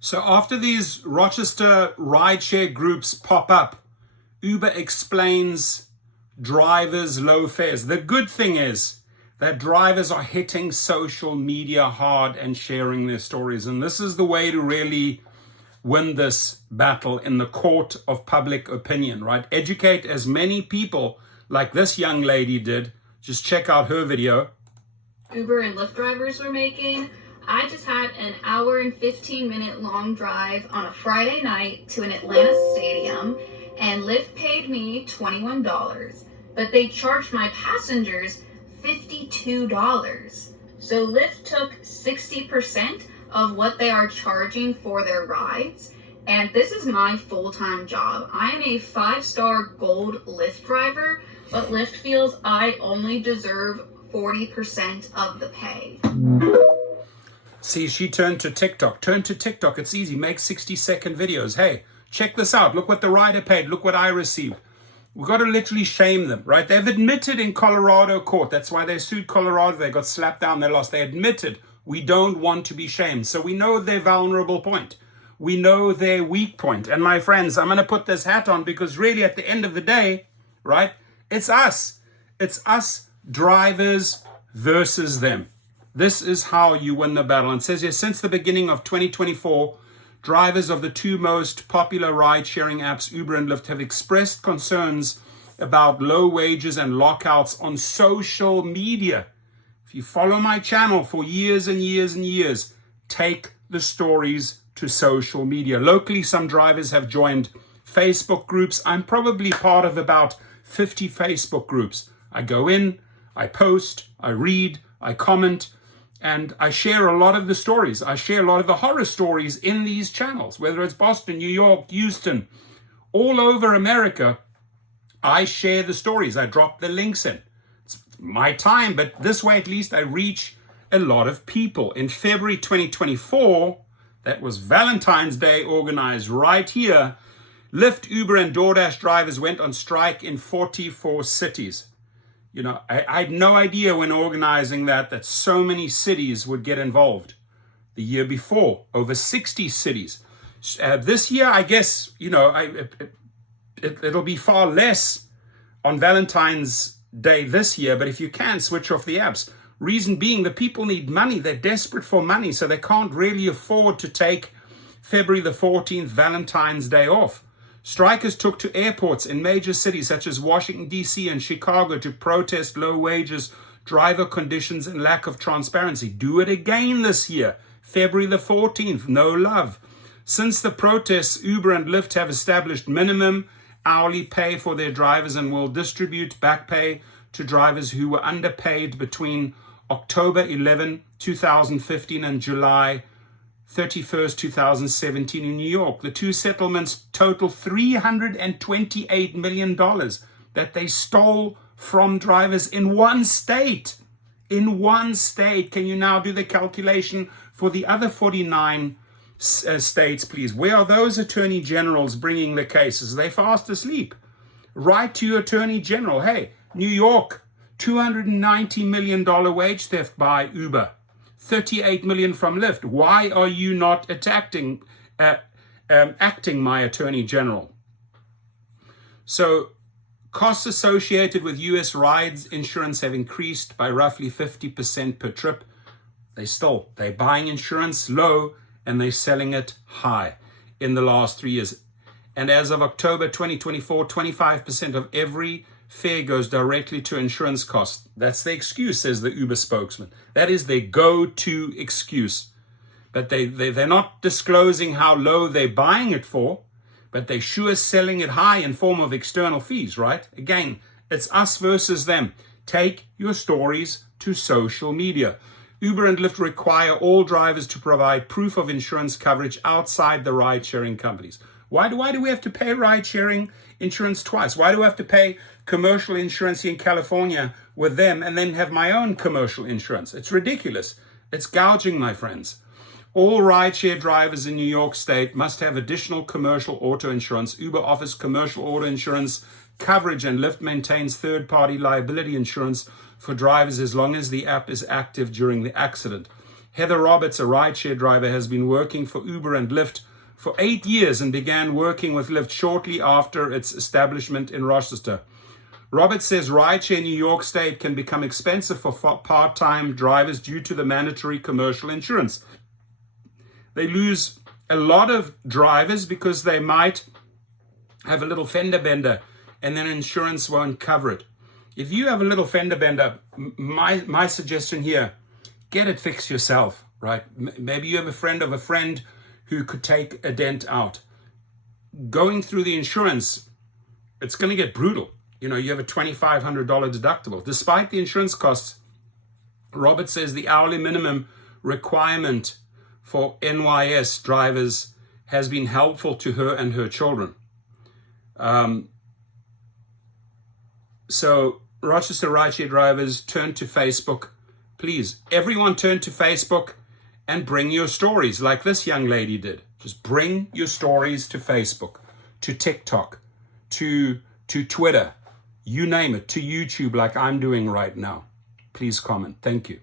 So after these Rochester rideshare groups pop up, Uber explains drivers' low fares. The good thing is that drivers are hitting social media hard and sharing their stories. And this is the way to really win this battle in the court of public opinion, right? Educate as many people like this young lady did. Just check out her video. Uber and Lyft drivers were making. I just had an hour and 15-minute long drive on a Friday night to an Atlanta stadium, and Lyft paid me $21, but they charged my passengers $52. So Lyft took 60% of what they are charging for their rides, and this is my full-time job. I am a 5-star gold Lyft driver, but Lyft feels I only deserve 40% of the pay. See, she turned to TikTok. Turn to TikTok. It's easy. Make 60-second videos. Hey, check this out. Look what the rider paid. Look what I received. We've got to literally shame them, right? They've admitted in Colorado court. That's why they sued Colorado. They got slapped down. They lost. They admitted we don't want to be shamed. So we know their vulnerable point. We know their weak point. And my friends, I'm going to put this hat on because really at the end of the day, right, it's us. It's us drivers versus them. This is how you win the battle. And it says here, since the beginning of 2024, drivers of the two most popular ride-sharing apps, Uber and Lyft, have expressed concerns about low wages and lockouts on social media. If you follow my channel for years and years and years, take the stories to social media. Locally, some drivers have joined Facebook groups. I'm probably part of about 50 Facebook groups. I go in, I post, I read, I comment, and I share a lot of the stories. I share a lot of the horror stories in these channels, whether it's Boston, New York, Houston, all over America. I share the stories. I drop the links in. It's my time, but this way at least I reach a lot of people. In February 2024, that was Valentine's Day organized right here, Lyft, Uber, and DoorDash drivers went on strike in 44 cities. You know, I had no idea when organizing that so many cities would get involved. The year before, over 60 cities. This year, I guess, you know, it'll be far less on Valentine's Day this year, but if you can, switch off the apps. Reason being, the people need money. They're desperate for money, so they can't really afford to take February the 14th, Valentine's Day off. Strikers took to airports in major cities such as Washington, D.C. and Chicago to protest low wages, driver conditions, and lack of transparency. Do it again this year, February the 14th, no love. Since the protests, Uber and Lyft have established minimum hourly pay for their drivers and will distribute back pay to drivers who were underpaid between October 11, 2015 and July 31st, 2017 in New York. The two settlements total $328 million that they stole from drivers in one state. In one state. Can you now do the calculation for the other 49 states, please? Where are those attorney generals bringing the cases? Are they fast asleep? Write to your attorney general. Hey, New York, $290 million wage theft by Uber. 38 million from Lyft. Why are you not acting, my attorney general? So costs associated with U.S. rides insurance have increased by roughly 50% per trip. They're buying insurance low and they're selling it high in the last 3 years. And as of October 2024, 25% of every fare goes directly to insurance costs. That's the excuse, says the Uber spokesman. That is their go-to excuse. But they're not disclosing how low they're buying it for, but they sure selling it high in form of external fees, right? Again, it's us versus them. Take your stories to social media. Uber and Lyft require all drivers to provide proof of insurance coverage outside the ride-sharing companies. Why do we have to pay ride-sharing insurance twice? Why do I have to pay commercial insurance in California with them and then have my own commercial insurance? It's ridiculous. It's gouging, my friends. All rideshare drivers in New York State must have additional commercial auto insurance. Uber offers commercial auto insurance coverage and Lyft maintains third-party liability insurance for drivers as long as the app is active during the accident. Heather Roberts, a rideshare driver, has been working for Uber and Lyft for 8 years and began working with Lyft shortly after its establishment in Rochester. Roberts says rideshare in New York State can become expensive for part-time drivers due to the mandatory commercial insurance. They lose a lot of drivers because they might have a little fender bender and then insurance won't cover it. If you have a little fender bender, my suggestion here, get it fixed yourself, right? Maybe you have a friend of a friend who could take a dent out. Going through the insurance, it's going to get brutal. You know, you have a $2,500 deductible. Despite the insurance costs, Robert says the hourly minimum requirement for NYS drivers has been helpful to her and her children. So Rochester rideshare drivers, turn to Facebook. Please, everyone turn to Facebook and bring your stories like this young lady did. Just bring your stories to Facebook, to TikTok, to Twitter, you name it, to YouTube like I'm doing right now. Please comment. Thank you.